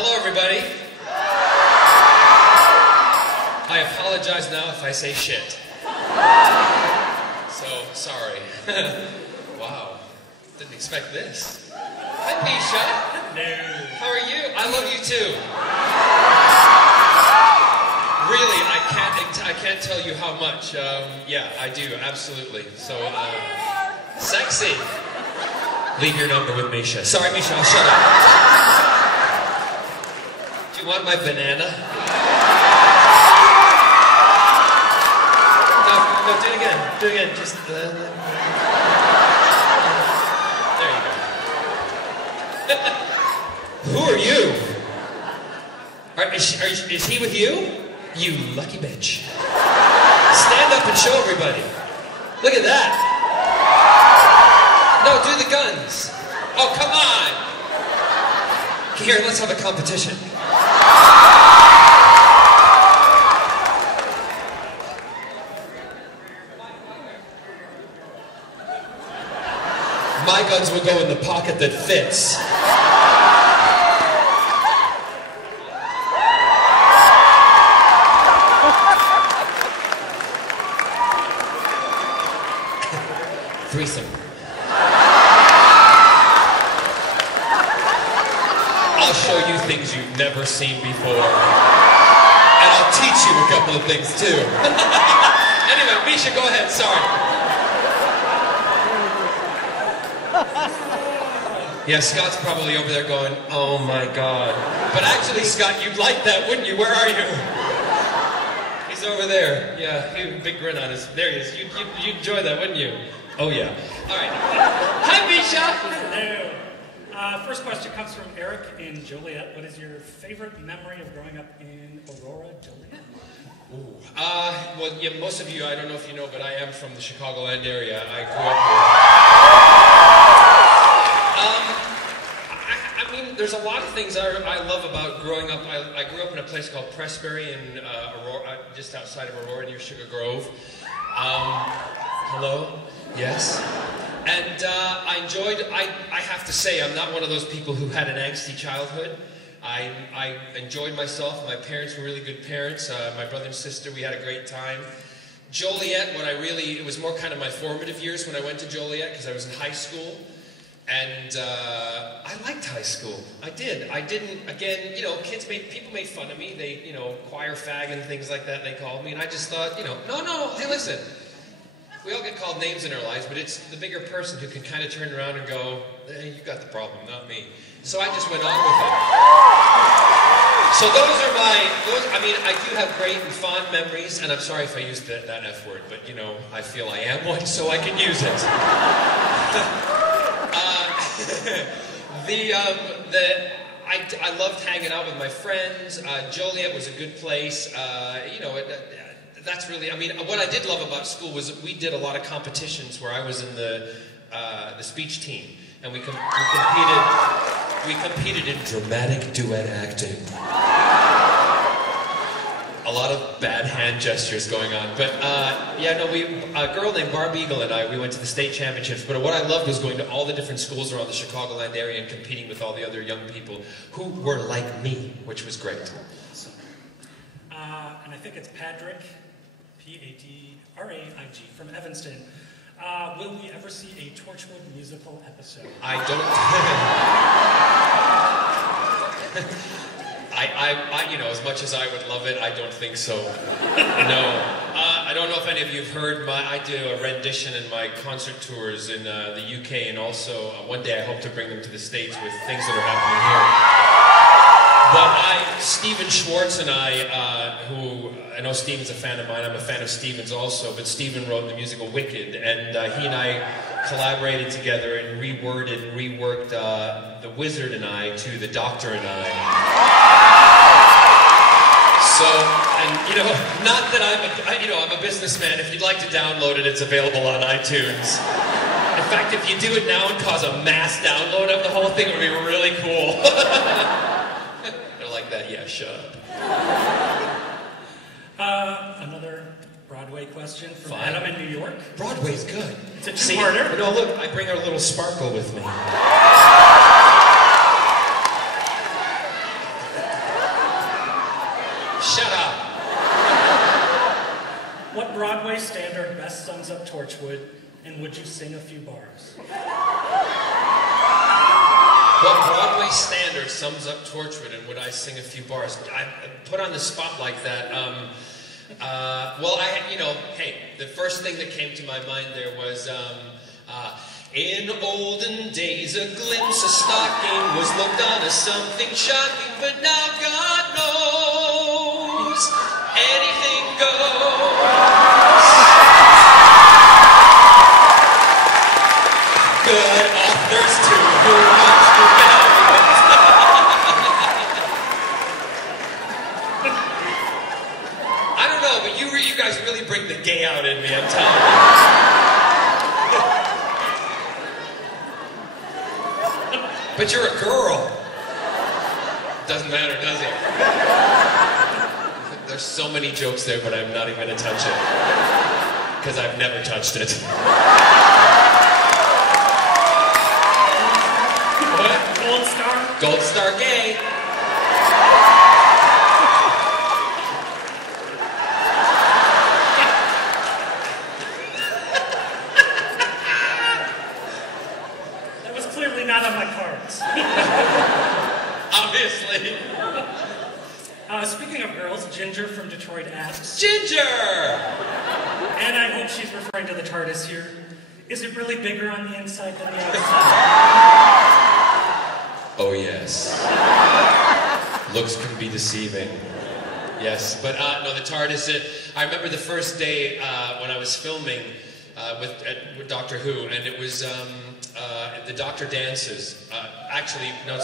Hello, everybody. I apologize now if I say shit. So, sorry. Wow. Didn't expect this. Hi, Misha. Hello. How are you? I love you too. Really, I can't tell you how much. Yeah, I do, absolutely. So, sexy. Leave your number with Misha. Sorry, Misha, I'll shut up. Do you want my banana? No, do it again. Do it again. Just, there you go. Who are you? Is he with you? You lucky bitch. Stand up and show everybody. Look at that. No, do the guns. Oh, come on. Here, let's have a competition. My guns will go in the pocket that fits. Threesome. I'll show you things you've never seen before. And I'll teach you a couple of things too. Anyway, Misha, go ahead, sorry. Yeah, Scott's probably over there going, oh my God. But actually, Scott, you'd like that, wouldn't you? Where are you? He's over there. Yeah, he had a big grin on his, there he is. You'd enjoy that, wouldn't you? Oh yeah. All right. Hi, Misha. Hello. First question comes from Eric in Joliet. What is your favorite memory of growing up in Aurora, Joliet? Ooh. Well, yeah, most of you, I don't know if you know, but I am from the Chicagoland area. I grew up here. I mean, there's a lot of things I love about growing up. I grew up in a place called Pressbury in Aurora, just outside of Aurora near Sugar Grove. Hello? Yes? And I have to say, I'm not one of those people who had an angsty childhood. I enjoyed myself. My parents were really good parents. My brother and sister, we had a great time. Joliet, it was more kind of my formative years when I went to Joliet because I was in high school. And I liked high school. I did. I didn't, again, you know, people made fun of me. They, you know, choir fag and things like that, they called me. And I just thought, you know, no, hey, listen. We all get called names in our lives, but it's the bigger person who can kind of turn around and go, hey, you got the problem, not me. So I just went on with it. So I mean, I do have great and fond memories, and I'm sorry if I used that F word, but, you know, I feel I am one, so I can use it. I loved hanging out with my friends. Joliet was a good place. You know, that's really, I mean, what I did love about school was we did a lot of competitions where I was in the speech team, and we competed in dramatic duet acting. A lot of bad hand gestures going on, but yeah, no, a girl named Barb Eagle and we went to the state championships, but what I loved was going to all the different schools around the Chicagoland area and competing with all the other young people who were like me, which was great. And I think it's Padraig, P-A-D-R-A-I-G, from Evanston. Will we ever see a Torchwood musical episode? I don't... you know, as much as I would love it, I don't think so. No. I don't know if any of you have heard I do a rendition in my concert tours in the UK, and also one day I hope to bring them to the States with things that are happening here. But Stephen Schwartz and who, I know Stephen's a fan of mine, I'm a fan of Stephen's also, but Stephen wrote the musical Wicked, and he and I collaborated together and reworded and reworked The Wizard and I to The Doctor and I. So, and you know, not that I'm a businessman. If you'd like to download it, it's available on iTunes. In fact, if you do it now and cause a mass download of the whole thing, it would be really cool. They're like that, yeah, shut up. Another Broadway question from Adam in New York. Broadway's good. It's a two-parter. No, look, I bring our little sparkle with me. sums up Torchwood, and would you sing a few bars? What Broadway standard sums up Torchwood, and would I sing a few bars? I put on the spot like that. Well, hey, the first thing that came to my mind there was, in olden days, a glimpse of stocking was looked on as something shocking, but now God knows anything goes. Good authors too, who watch the velvet. I don't know, but you guys really bring the gay out in me, I'm telling you. But you're a girl. Doesn't matter, does it? There's so many jokes there, but I'm not even going to touch it. Because I've never touched it. What? Gold star? Gold star gay. That was clearly not on my cards. Obviously. Speaking of girls, Ginger from Detroit asks, Ginger! and I hope she's referring to the TARDIS here, is it really bigger on the inside than the outside? Oh, yes. Looks can be deceiving. Yes, but no, the TARDIS, I remember the first day when I was filming with Doctor Who, and it was the Doctor dances. Actually, no,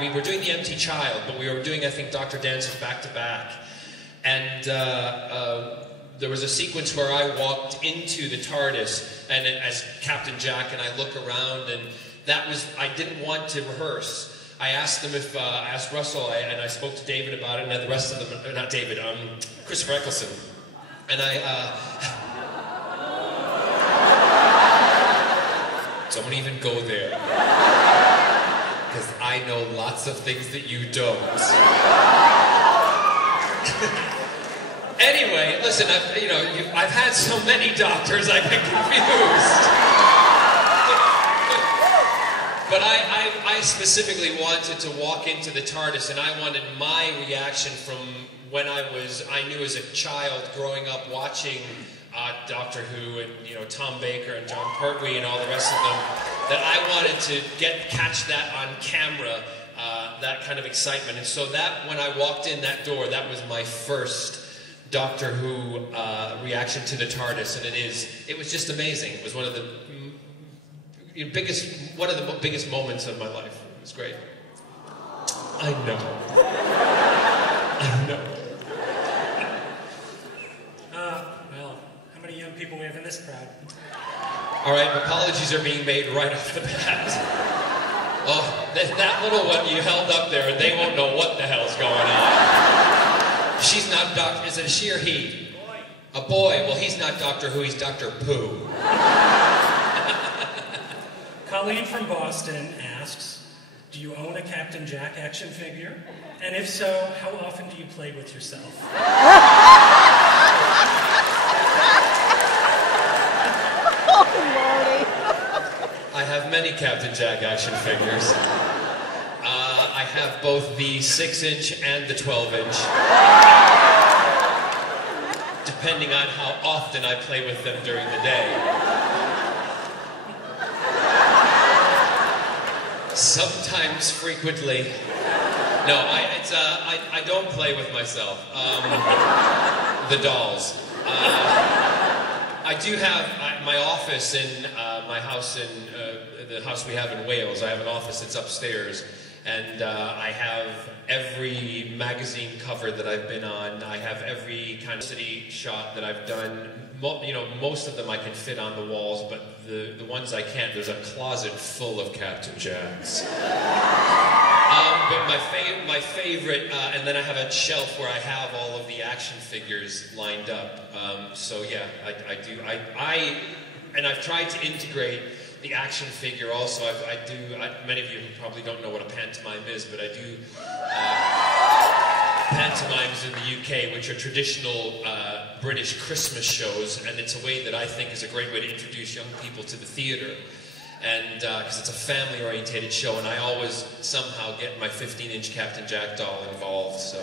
we were doing The Empty Child, but we were doing, I think, Doctor dances back to back. And there was a sequence where I walked into the TARDIS, and as Captain Jack, and I look around, and that was, I didn't want to rehearse. I asked them if, I asked Russell, and I spoke to David about it, and the rest of them, not David, Christopher Eccleston. And don't even go there. Because I know lots of things that you don't. Anyway, listen, I've had so many doctors, I get confused. But I specifically wanted to walk into the TARDIS, and I wanted my reaction from when I knew as a child growing up watching Doctor Who and Tom Baker and John Pertwee and all the rest of them, that I wanted to catch that on camera, that kind of excitement. And so that when I walked in that door, that was my first Doctor Who reaction to the TARDIS, and it was just amazing. It was one of the biggest moments of my life. It was great. I know. I know. Well, how many young people we have in this crowd? All right, apologies are being made right off the bat. Oh, that little one you held up there, they won't know what the hell's going on. She's not Doctor, is it a she or he? Boy. A boy, well he's not Doctor Who, he's Dr. Pooh. Colleen from Boston asks, do you own a Captain Jack action figure? And if so, how often do you play with yourself? I have many Captain Jack action figures. I have both the 6-inch and the 12-inch. Depending on how often I play with them during the day. Sometimes frequently. No, I don't play with myself. The dolls. I do have my office in my house the house we have in Wales. I have an office that's upstairs, and I have every magazine cover that I've been on. I have every kind of city shot that I've done. Most of them I can fit on the walls, but the ones I can't, there's a closet full of Captain Jacks. But my favorite, and then I have a shelf where I have all of the action figures lined up. So yeah, I do. And I've tried to integrate the action figure also. Many of you probably don't know what a pantomime is, but I do pantomimes in the UK, which are traditional British Christmas shows, and it's a way that I think is a great way to introduce young people to the theater. And because it's a family-orientated show, and I always somehow get my 15-inch Captain Jack doll involved, so...